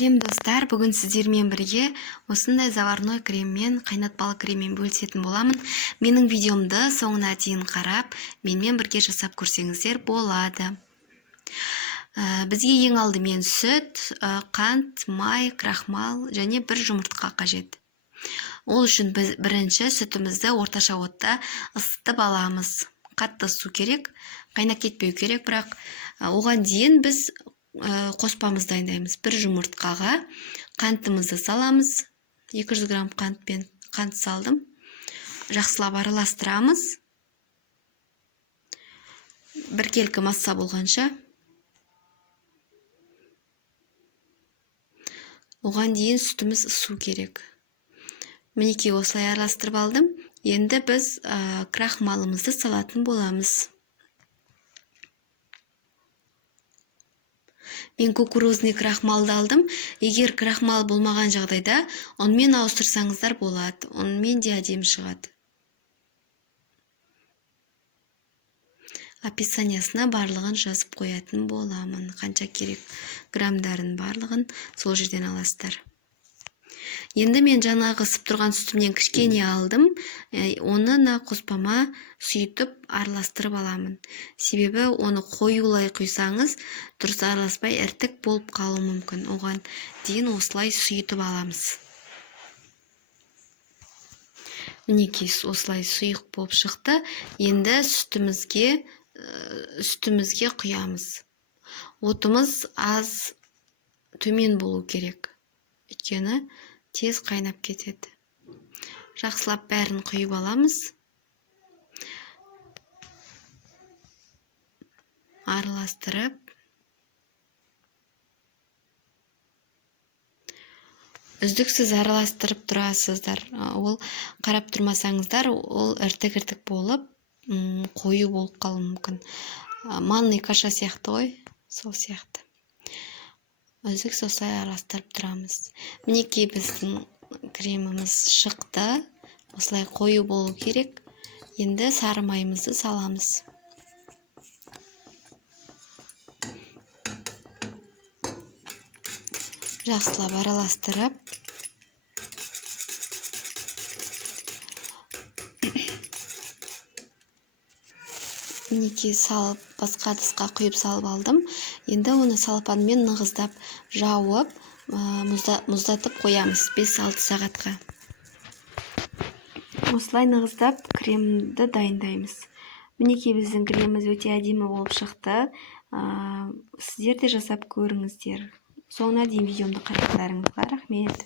Сәлем достар, бүгін сіздермен бірге осындай заварной креммен, қайнатпалы креммен бөлісетін боламын. Менің видеомды соңына дейін қарап, менімен бірге жасап көрсеңіздер болады. Бізге ең алдымен сүт, қант, май, крахмал және бір жұмыртқа қажет. Ол үшін біз бірінші сүтімізді орташа отта ысытып аламыз. Қатты су керек, қайнап кетпеу керек, бірақ оған дейін біз қоспамыз дайындаймыз. Бір жұмыртқаға қантымызды саламыз. 200 грамм қант салдым. Жақсылап араластырамыз. Біркелкі масса болғанша. Оған дейін сүтіміз ысу керек. Мінекей осылай араластырып алдым. Енді біз крахмалымызды салатын боламыз. Мен кукурузный крахмалды алдым. Егер крахмал болмаған жағдайда, онымен ауыстырсаңыздар болады. Онымен де әдемі шығады. Описаниясына барлығын жазып қоятын боламын. Қанша керек граммдарын барлығын сол жерден аласыздар. Енді мен жаңағы ысып тұрған сүтімнен кішкене алдым. Оны қоспама сұйытып араластырып аламын. Себебі оны қоюлай құйсаңыз, дұрыс араласпай іртік болып қалуы мүмкін. Оған дейін осылай сұйытып аламыз. Мінекей осылай сұйық болып шықты. Енді сүтімізге құямыз. Отымыз аз төмен болу керек. Өйткені тез қайнап кетеді. Жақсылап бәрін құйып аламыз. Араластырып. Үздіксіз араластырып тұрасыздар. Ол қарап тұрмасаңыздар, ол іртік-іртік болып, қою болып қалуы мүмкін. Манный каша сияқты ғой, сол сияқты. Үздіксіз осылай араластырып тұрамыз. Мінекей біздің креміміз шықты. Осылай қою болу керек. Енді сары майымызды саламыз. Жақсылап араластырып. Мінекей салып, басқа ыдысқа құйып салып алдым. Енді оны салапанмен нығыздап жауып, мұздатып қоямыз 5-6 сағатқа. Осылай нығыздап кремді дайындаймыз. Мінекей біздің креміміз өте әдемі болып шықты. Сіздер де жасап көріңіздер. Соңына дейін видеомды қарайтындарыңызға рахмет.